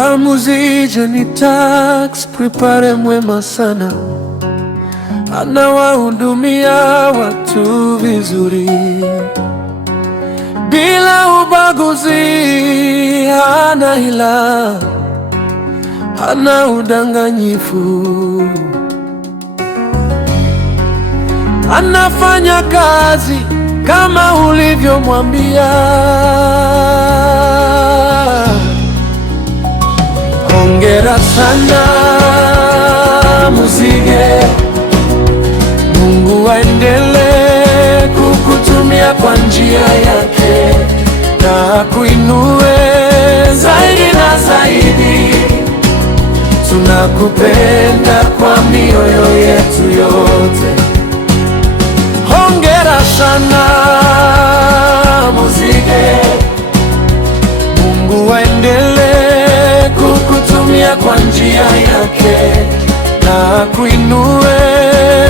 Mwamuzi Jenitax Prepare mwema sana, anawahudumia watu vizuri bila ubaguzi, hana hila, hana udanganyifu. Anafanya kazi kama ulivyomwambia. Hongera sana Muzige, Mungu aendelee kukutumia kwa njia yake na kuinue zaidi na zaidi. Tunakupenda kwa mioyo yetu yote. Hongera sana Muzige, Mungu aendelee kukutumia kwa njia yake na kuinue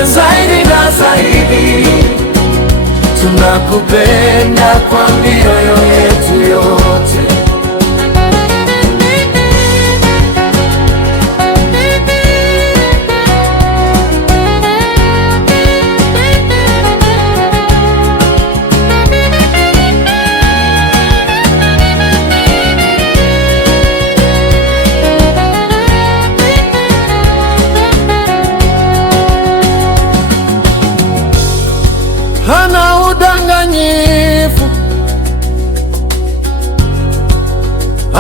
zaidi na zaidi. Tunakupenda kwa mioyo yetu yote. Hana udanganyifu,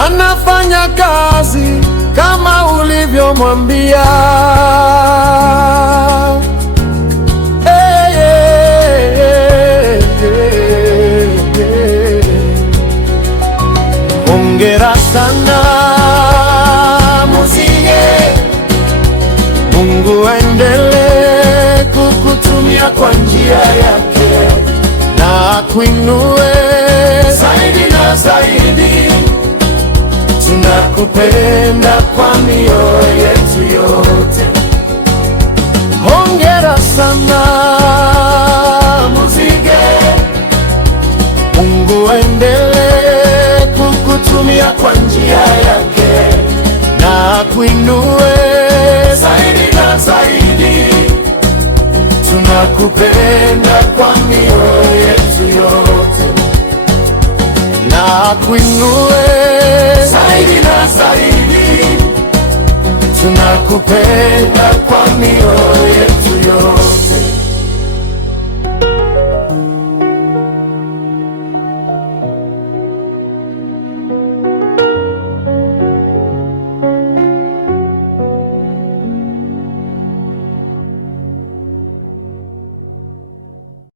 anafanya kazi kama ulivyomwambia. Hey, hey, hey, hey, hey. Hongera sana Muzige, Mungu aendelee kukutumia kwa njia yake na kuinue zaidi na zaidi. Tunakupenda kwa mioyo yetu yote. Hongera sana Muzige, Mungu aendelee kukutumia kwa njia yake na kuinue zaidi na zaidi. Tunakupenda kwa mioyo yetu yote na kuinue zaidi na zaidi. Tunakupenda kwa mioyo yetu yote.